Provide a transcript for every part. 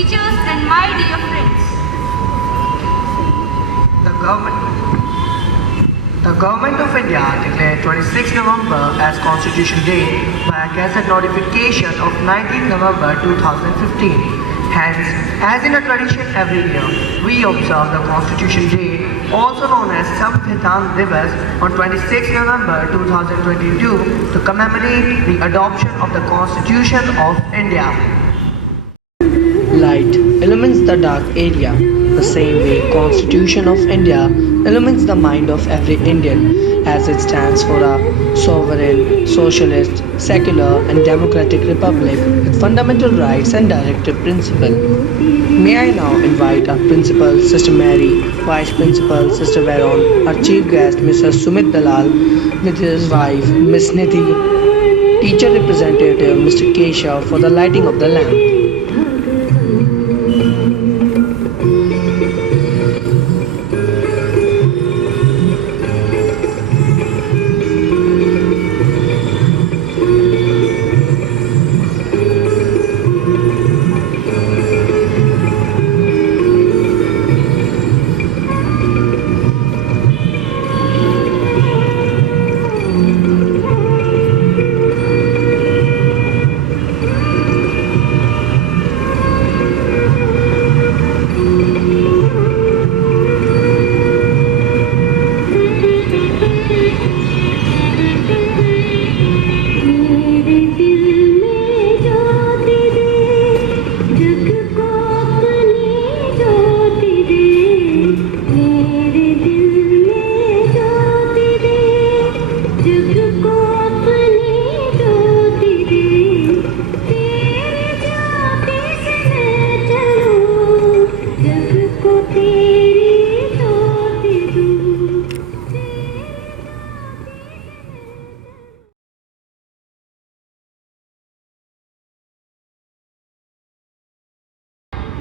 teachers and my dear friends. The government, the Government of India declared 26 November as Constitution Day by a Gazette notification of 19 November 2015. Hence, as in a tradition every year, we observe the Constitution Day, also known as Samvidhan Divas, on 26 November 2022 to commemorate the adoption of the Constitution of India. Light illumines the dark area, the same way Constitution of India illumines the mind of every Indian, as it stands for a sovereign, socialist, secular and democratic republic with fundamental rights and directive principle. May I now invite our Principal, Sister Mary, Vice Principal, Sister Veron, our Chief Guest, Mr. Sumit Dalal, with his wife, Miss Nidhi, Teacher Representative, Mr. Keshav, for the lighting of the lamp.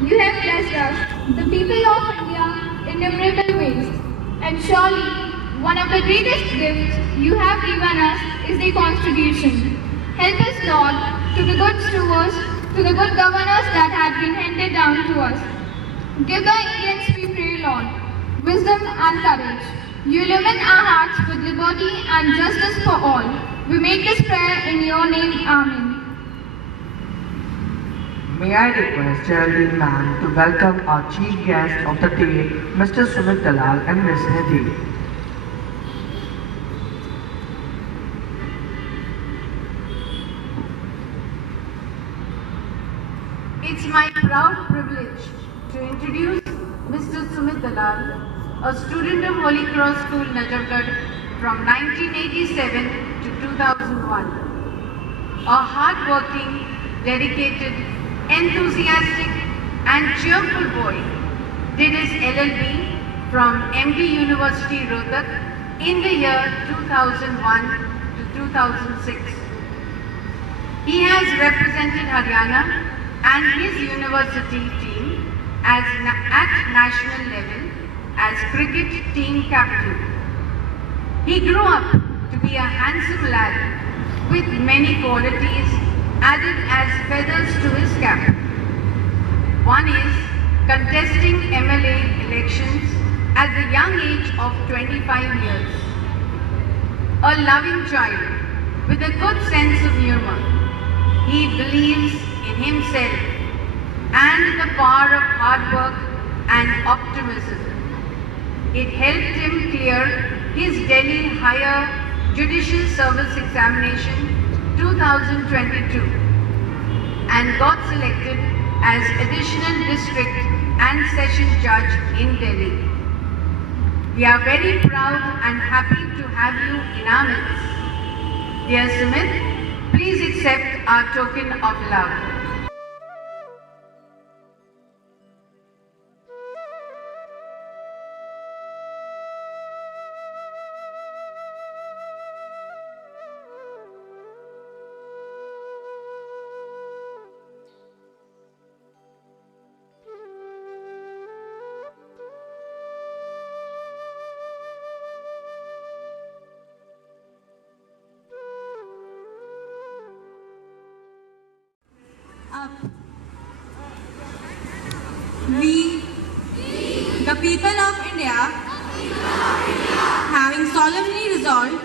You have blessed us, the people of India, in innumerable ways. And surely, one of the greatest gifts you have given us is the Constitution. Help us, Lord, to be good stewards, to the good governors that have been handed down to us. Give the Indians, we pray, Lord, wisdom and courage. You illumine our hearts with liberty and justice for all. We make this prayer in your name. Amen. May I request Geraldine Ma'am to welcome our chief guest of the day, Mr. Sumit Dalal and Ms. Nidhi. It's my proud privilege to introduce Mr. Sumit Dalal, a student of Holy Cross School, Najafgarh from 1987 to 2001. A hard-working, dedicated, enthusiastic and cheerful boy, did his LLB from MD University, Rohtak in the year 2001 to 2006. He has represented Haryana and his university team at national level as cricket team captain. He grew up to be a handsome lad with many qualities added as feathers to his cap. One is contesting MLA elections at the young age of 25 years. A loving child with a good sense of humor. He believes in himself and the power of hard work and optimism. It helped him clear his Delhi Higher Judicial Service Examination 2022 and got selected as Additional District and Sessions Judge in Delhi. We are very proud and happy to have you in our midst. Dear Sumit, please accept our token of love. the people of India, having solemnly resolved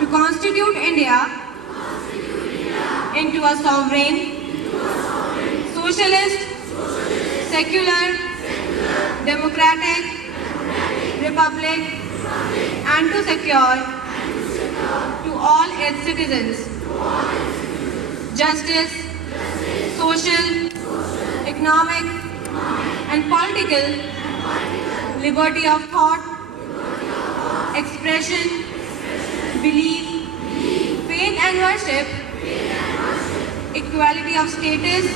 to constitute India into a sovereign, socialist, secular, democratic republic, and to secure to all its citizens justice, social, economic, and political liberty of thought, expression, belief, faith and worship, equality of status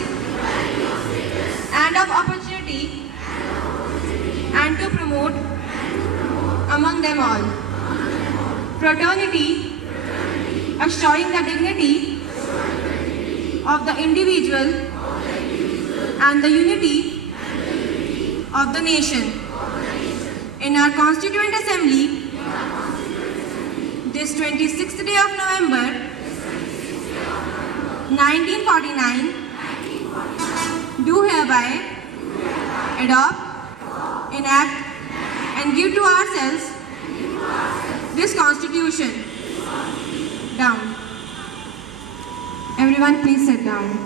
and of opportunity, and to promote among them all fraternity, assuring the dignity of the individual and the unity of the nation. In our Constituent Assembly, this 26th day of November 1949, do hereby adopt, enact, and give to ourselves this Constitution. Down. Everyone, please sit down.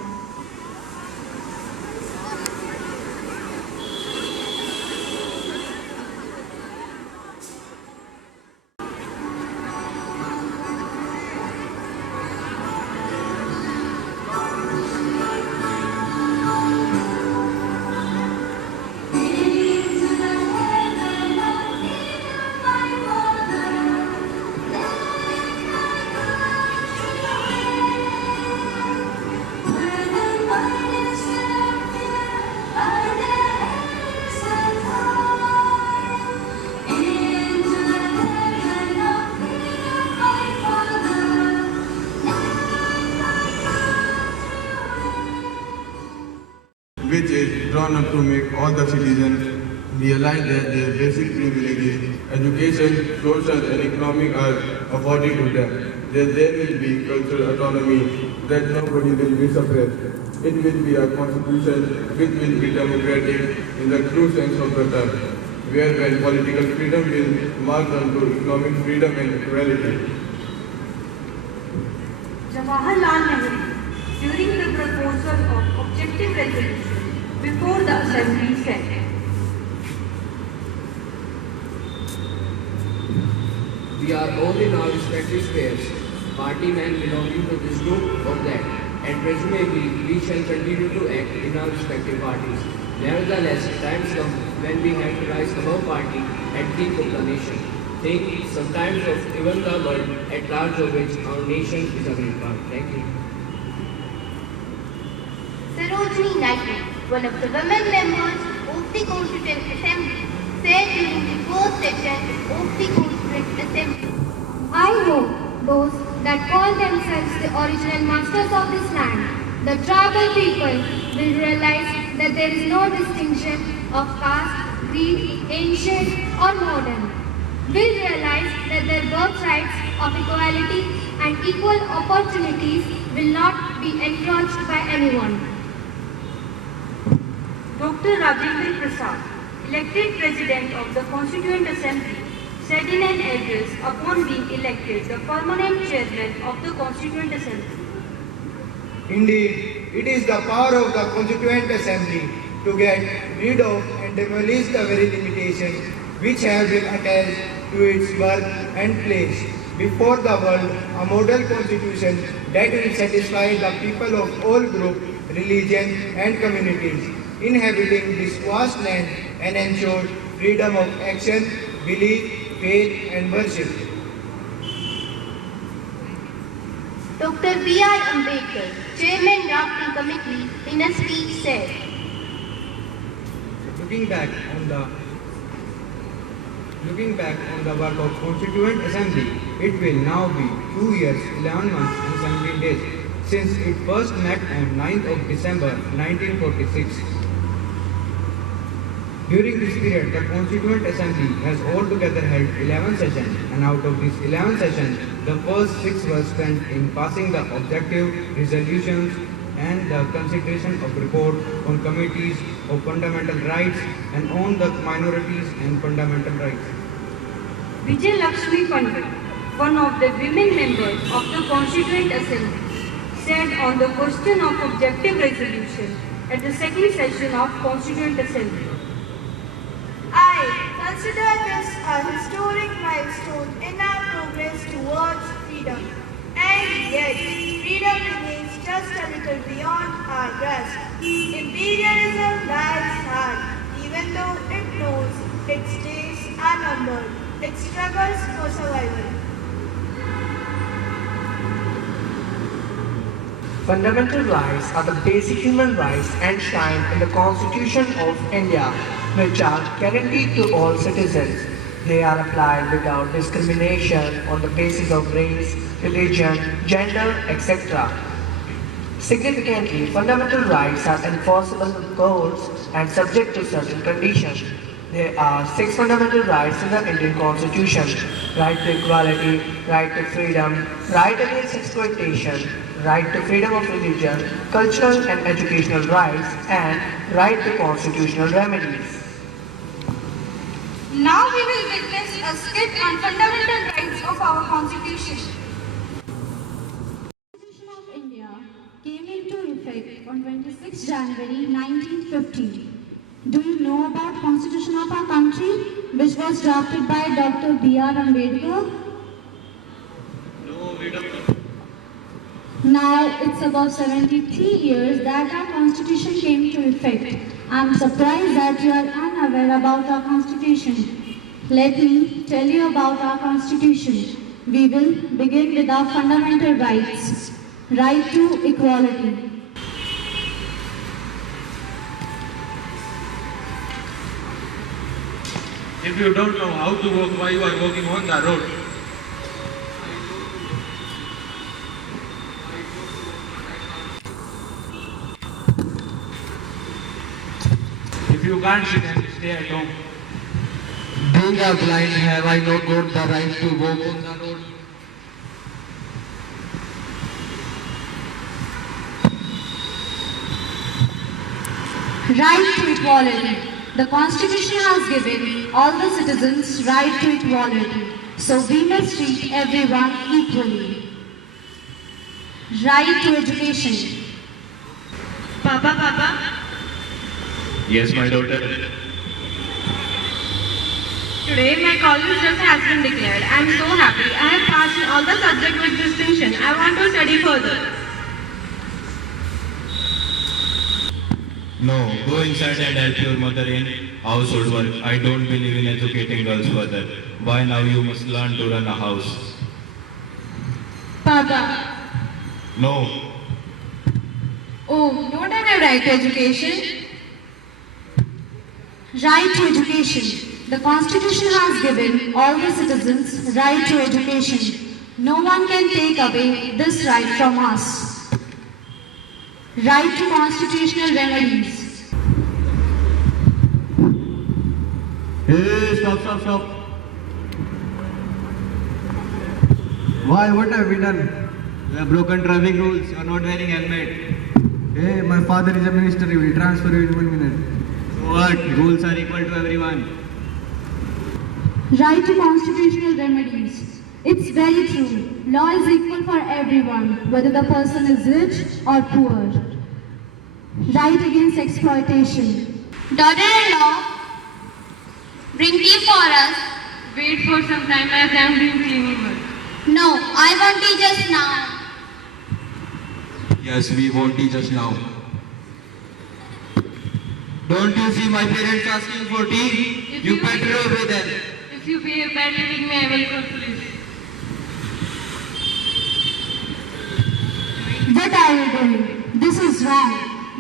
which is drawn up to make all the citizens realize that their basic privileges, education, social and economic are afforded to them, that there will be cultural autonomy, that nobody will be suppressed. It will be a constitution which will be democratic in the true sense of the term, where political freedom will march on to economic freedom and equality. Jawaharlal Nehru, during the proposal of objective resolution before the Assembly said, "We are all in our respective spheres, party men belonging to this group or that, and presumably we shall continue to act in our respective parties. Nevertheless, times come when we have to rise above party and think of the nation. Think sometimes of even the world at large, of which our nation is a great part." Thank you. Sarojini Naidu, one of the women members of the Constituent Assembly, said during the first session of the Constituent Assembly, I hope those that call themselves the original masters of this land, the tribal people, will realize that there is no distinction of caste, creed, ancient or modern. Will realize that their birthrights of equality and equal opportunities will not be encroached by anyone. Dr. Rajendra Prasad, elected President of the Constituent Assembly, said in an address upon being elected the permanent Chairman of the Constituent Assembly. Indeed, it is the power of the Constituent Assembly to get rid of and demolish the very limitations which have been attached to its birth and place before the world, a model constitution that will satisfy the people of all groups, religions and communities inhabiting this vast land and ensure freedom of action, belief, faith and worship. Dr. B.R. Ambedkar, Chairman Drafting Committee, in a speech said, Looking back on the work of Constituent Assembly, it will now be 2 years, 11 months and 17 days since it first met on 9th of December 1946. During this period, the Constituent Assembly has altogether held 11 sessions, and out of these 11 sessions, the first 6 were spent in passing the objective resolutions and the consideration of report on committees of fundamental rights and on the minorities and fundamental rights. Vijay Lakshmi Pandit, one of the women members of the Constituent Assembly, said on the question of objective resolution at the second session of Constituent Assembly. I consider this a historic milestone in our progress towards freedom. And yet, freedom remains just a little beyond our grasp. Imperialism lies hard, even though it knows its days are numbered. It struggles for survival. Fundamental rights are the basic human rights enshrined in the Constitution of India, which are guaranteed to all citizens. They are applied without discrimination on the basis of race, religion, gender, etc. Significantly, fundamental rights are enforceable in courts and subject to certain conditions. There are 6 fundamental rights in the Indian Constitution: right to equality, right to freedom, right against exploitation, right to freedom of religion, cultural and educational rights, and right to constitutional remedies. Now we will witness a skit on fundamental rights of our Constitution. Constitution of India came into effect on 26 January 1950. Do you know about Constitution of our country, which was drafted by Dr. B.R. Ambedkar? No, we don't know. Now it's about 73 years that our Constitution came to effect. I'm surprised that you are unaware about our Constitution. Let me tell you about our Constitution. We will begin with our fundamental rights. Right to equality. If you don't know how to walk, why you are walking on the road? If you can't see, then stay at home. Being a blind, have I not got the right to walk on the road? Right to equality. The Constitution has given all the citizens right to equality, so we must treat everyone equally. Right to education. Papa, Yes, my daughter. today my college result has been declared. I am so happy. I have passed in all the subjects with distinction. I want to study further. No, go inside and help your mother in household work. I don't believe in educating girls further. Why now you must learn to run a house? Papa. No. Oh, don't I have right to education? Right to education. The Constitution has given all the citizens right to education. No one can take away this right from us. Right to constitutional remedies. Hey, stop. Why? What have we done? You have broken traffic rules. You are not wearing helmet. Hey, my father is a minister. He will transfer you in 1 minute. So what? Rules are equal to everyone. Right to constitutional remedies. It's very true. Law is equal for everyone, whether the person is rich or poor. Right against exploitation. Daughter-in-law, bring tea for us. Wait for some time as I am doing cleaning work. No, I want tea just now. Yes, we won't teach us now. Don't you see my parents asking for tea? If You you- better obey them. If you behave badly with me, I will call police. What are you doing? This is wrong.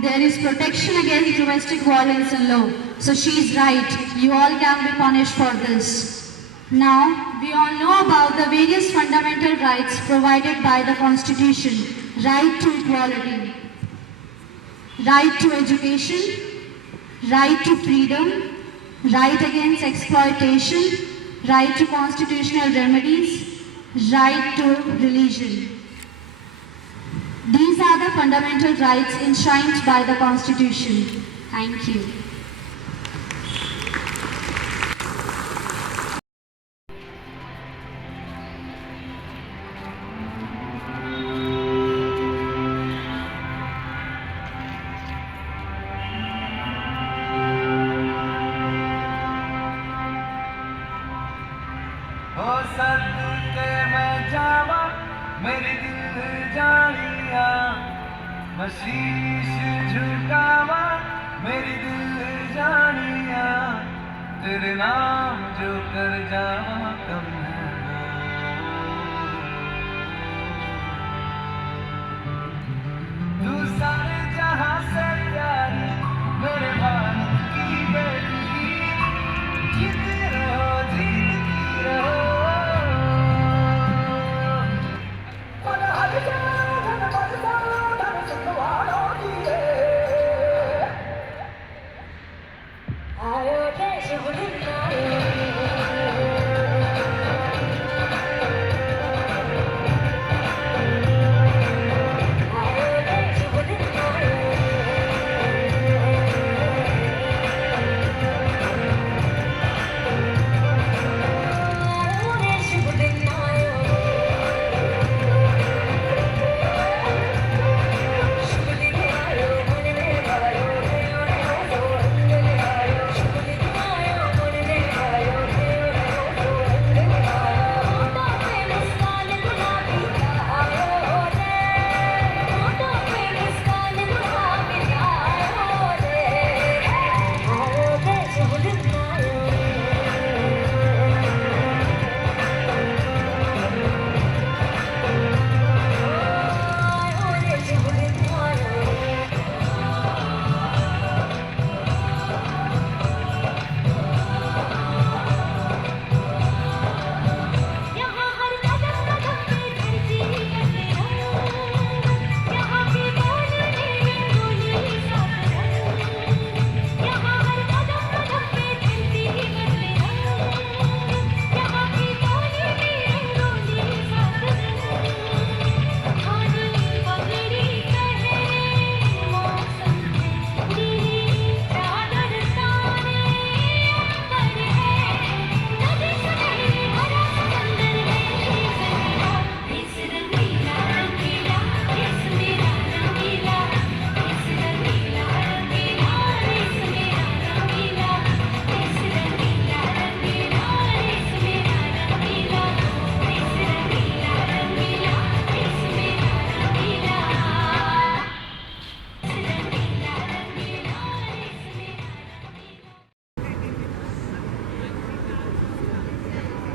There is protection against domestic violence in law. So she is right. You all can be punished for this. Now, we all know about the various fundamental rights provided by the Constitution. Right to equality, right to education, right to freedom, right against exploitation, right to constitutional remedies, right to religion. These are the fundamental rights enshrined by the Constitution. Thank you. हो सदके मैं जावा मेरी दिल जानिया शीश झुकावा मेरी दिल जानिया तेरे नाम जो कर जावा कम है तू सारे जहां से प्यारी मेरे भारत की बेटी जीती रहो जीती रहो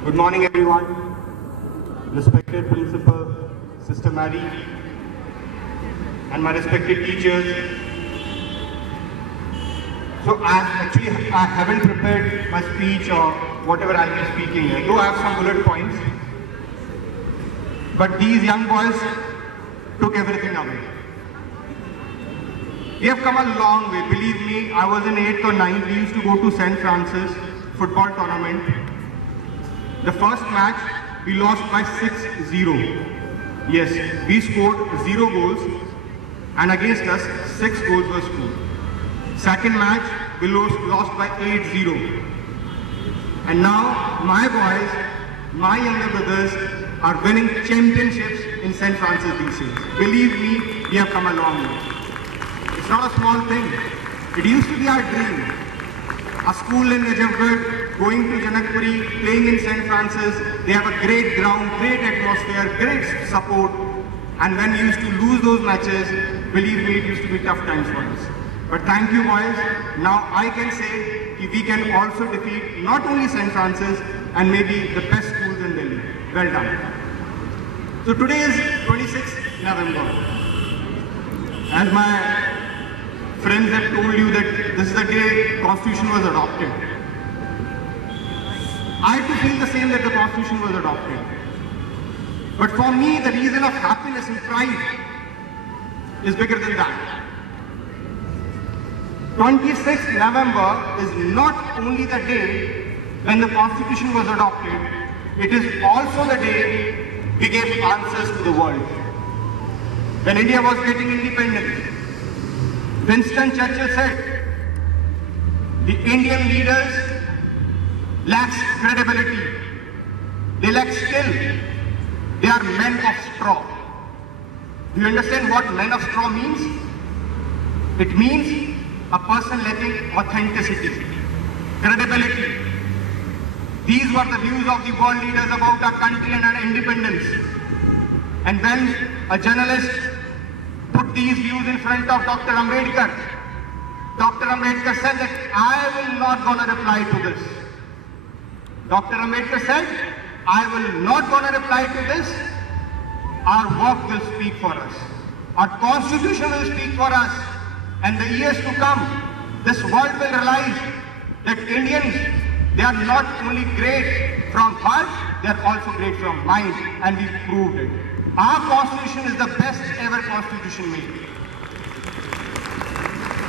Good morning, everyone. Respected Principal, Sister Mary, and my respected teachers. So I haven't prepared my speech or whatever I'll be speaking here, though I have some bullet points. But these young boys took everything away. We have come a long way. Believe me, I was in 8th or 9th. We used to go to St. Francis football tournament. The first match, we lost by 6-0. Yes, we scored 0 goals and against us 6 goals were scored. Second match, we lost by 8-0. And now my boys, my younger brothers are winning championships in St. Francis these days. Believe me, we have come a long way. It's not a small thing. It used to be our dream. A school in Najafgarh, going to Janakpuri, playing in St. Francis. They have a great ground, great atmosphere, great support. And when we used to lose those matches, believe me, it used to be tough times for us. But thank you, boys. Now I can say that we can also defeat not only St. Francis and maybe the best schools in Delhi. Well done. So today is 26th November. As my friends have told you that this is the day Constitution was adopted. I too feel the same that the Constitution was adopted. But for me, the reason of happiness and pride is bigger than that. 26th November is not only the day when the Constitution was adopted, it is also the day we gave answers to the world. When India was getting independent, Winston Churchill said The Indian leaders lack credibility. They lack skill. They are men of straw. Do you understand what men of straw means? It means a person lacking authenticity, credibility. These were the views of the world leaders about our country and our independence. And when a journalist put these views in front of Dr. Ambedkar, Dr. Ambedkar said that I will not gonna reply to this. Dr. Ambedkar said, I will not gonna reply to this. Our work will speak for us. Our constitution will speak for us. And the years to come, this world will realize that Indians, they are not only great from heart, they are also great from mind. And we proved it. Our constitution is the best ever constitution made.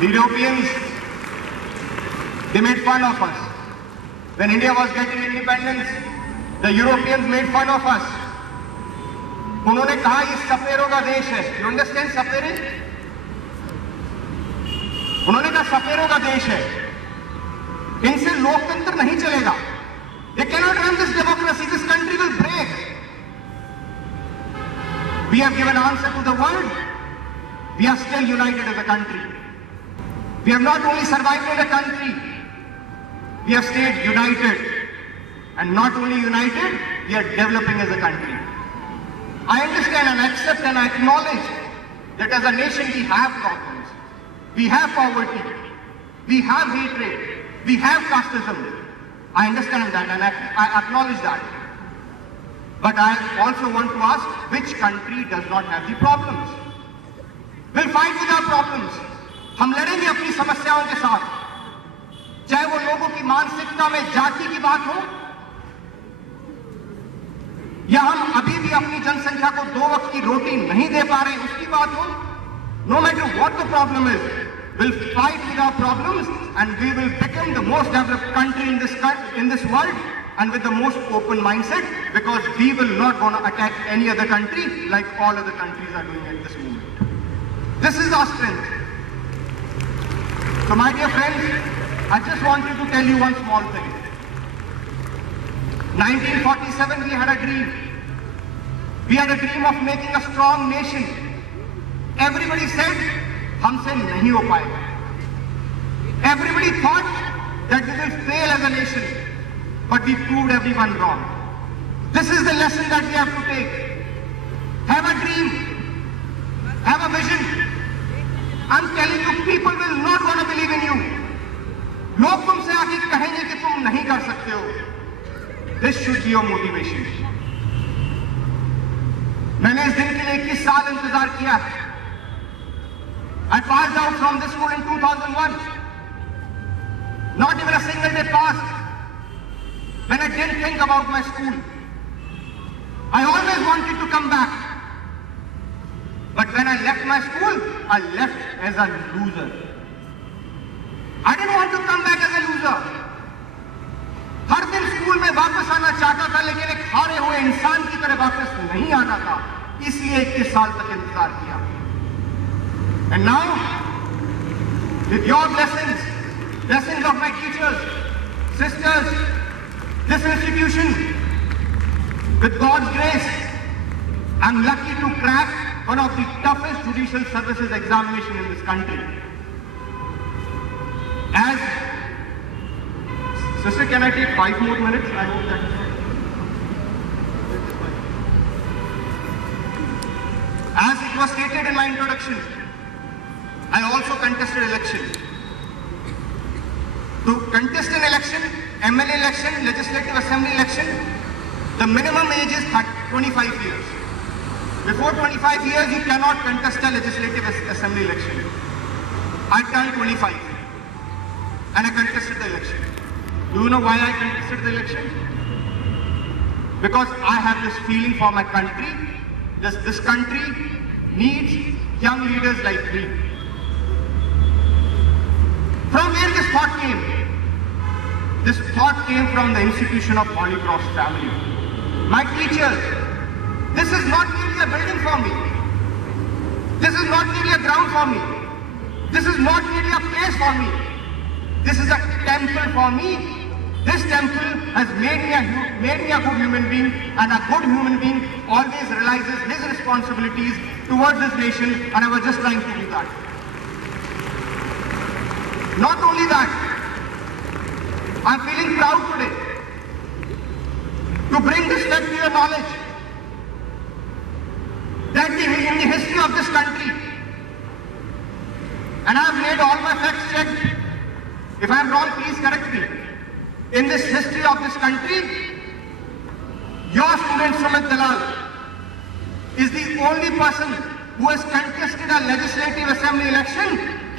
The Europeans, they made fun of us. When India was getting independence, the Europeans made fun of us. उन्होंने कहा ये सपेरों का देश है. You understand सपेरे? उन्होंने कहा सपेरों का देश है. इनसे लोकतंत्र नहीं चलेगा. They cannot run this democracy. This country will break. We have given answer to the world. We are still united as a country. We have not only survived as a country, we have stayed united. And not only united, we are developing as a country. I understand and accept and acknowledge that as a nation we have problems. We have poverty. We have hatred. We have casteism. I understand that and I acknowledge that. But I also want to ask, which country does not have the problems? We'll fight with our problems. हम लड़ेंगे अपनी समस्याओं के साथ. चाहे वो लोगों की मानसिकता में जाति की बात हो, या हम अभी भी अपनी जनसंख्या को 2 वक्त की रोटी नहीं दे पा रहे उसकी बात हो. No matter what the problem is, we'll fight with our problems and we will become the most developed country in this world and with the most open mindset, because we will not want to attack any other country like all other countries are doing at this moment. This is our strength. So my dear friends, I just wanted to tell you one small thing. 1947 we had a dream. We had a dream of making a strong nation. Everybody said, हमसे नहीं हो पाएगा. Everybody thought that we will fail as a nation, but we proved everyone wrong. This is the lesson that we have to take. Have a dream. Have a vision. I'm telling you, people will not want to believe in you. लोग तुमसे आके कहेंगे कि तुम नहीं कर सकते हो. This should be your motivation. मैंने इस दिन के लिए 21 साल इंतजार किया. I passed out from this school in 2001. Not even a single day passed when I didn't think about my school. I always wanted to come back. But when I left my school, I left as a loser. I didn't want to come back as a loser. हर दिन school में वापस आना चाहता था, लेकिन एक हारे हुए इंसान की तरह वापस नहीं आना था. इसलिए 21 साल तक इंतजार किया. And now, with your blessings, blessings of my teachers, sisters, this institution, with God's grace, I'm lucky to crack one of the toughest judicial services examination in this country. As sister, can I take 5 more minutes? I hope that. As it was stated in my introduction, I also contested election. To contest an election, MLA election, Legislative Assembly election, the minimum age is 25 years. Before 25 years, you cannot contest a Legislative Assembly election. I turned 25 and I contested the election. Do you know why I contested the election? Because I have this feeling for my country. This country needs young leaders like me. From where this thought came? This thought came from the institution of Holy Cross family. My teachers, this is not merely a building for me. This is not merely a ground for me. This is not merely a place for me. This is a temple for me. This temple has made me a good human being, and a good human being always realizes his responsibilities towards this nation, and I was just trying to do that. Not only that, I'm feeling proud today to bring this fact to your knowledge that in the history of this country, and I've made all my facts checked. If I'm wrong, please correct me. In this history of this country, your student Sumit Dalal is the only person who has contested a legislative assembly election,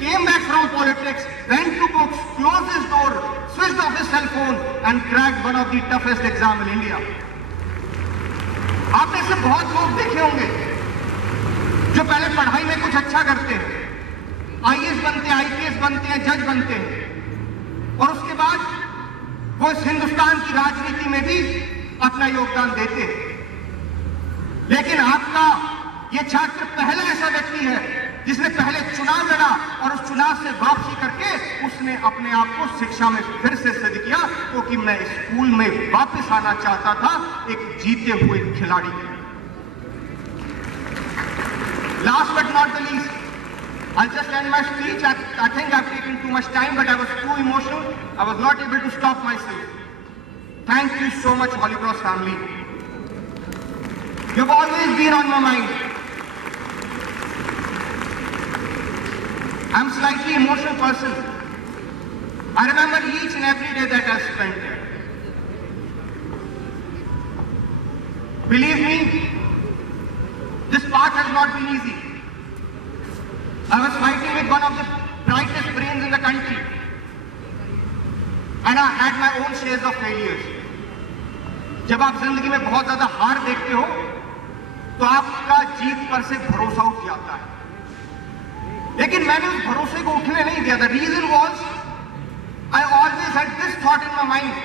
came back from politics, went to books, closed his door, switched off his cell phone and cracked one of the toughest exam in India. आपने से बहुत लोग देखे होंगे जो पहले पढ़ाई में कुछ अच्छा करते हैं, आईएएस बनते हैं, आईपीएस बनते हैं, जज बनते हैं, और उसके बाद वो इस हिंदुस्तान की राजनीति में भी अपना योगदान देते हैं। लेकिन आपका ये छात्र पहला ऐसा व्यक्ति है जिसने पहले चुनाव लड़ा और उस चुनाव से वापसी करके उसने अपने आप को शिक्षा में फिर से सिद्ध किया, क्योंकि मैं स्कूल में वापस आना चाहता था एक जीते हुए खिलाड़ी। Last but not the least, I'll just end my speech. I think I've taken too much time, but I was too emotional. I was not able to stop myself. Thank you so much, Holy Cross family. You've always been on my mind. I'm a slightly emotional person. I remember each and every day that I spent there. Believe me, this path has not been easy. I was fighting with one of the brightest brains in the country, and I had my own shares of failures. जब आप जिंदगी में बहुत ज्यादा हार देखते हो तो आपका जीत पर से भरोसा उठ जाता है, लेकिन मैंने उस भरोसे को उठने नहीं दिया। The reason was I always had this thought in my mind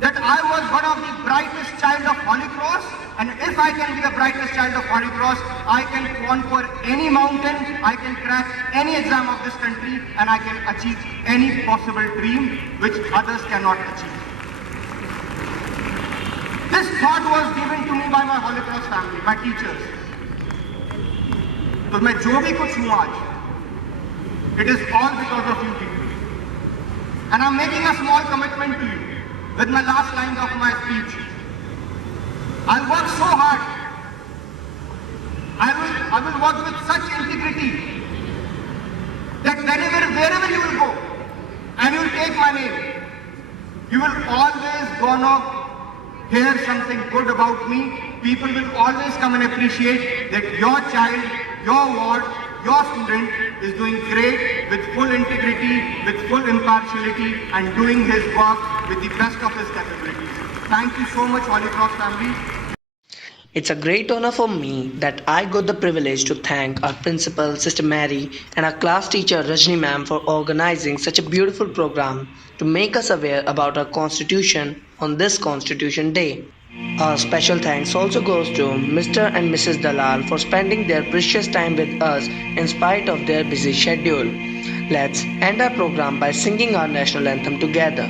that I was one of the brightest child of Holy Cross, and if I can be the brightest child of Holy Cross, I can conquer any mountain, I can crack any exam of this country, and I can achieve any possible dream which others cannot achieve. This thought was given to me by my Holy Cross family, my teachers. So मैं जो भी कुछ हूँ आज, it is all because of you people. And I'm making a small commitment to you with my last lines of my speech. I'll work so hard. I will work with such integrity that wherever you will go and you will take my name, you will always gonna hear something good about me. People will always come and appreciate that your child, your ward, your student is doing great with full integrity, with full impartiality, and doing his work with the best of his capabilities. Thank you so much, Holy Cross family. It's a great honor for me that I got the privilege to thank our principal, Sister Mary, and our class teacher, Rajni ma'am, for organizing such a beautiful program to make us aware about our Constitution on this Constitution Day. Our special thanks also goes to Mr. and Mrs. Dalal for spending their precious time with us in spite of their busy schedule. Let's end our program by singing our national anthem together.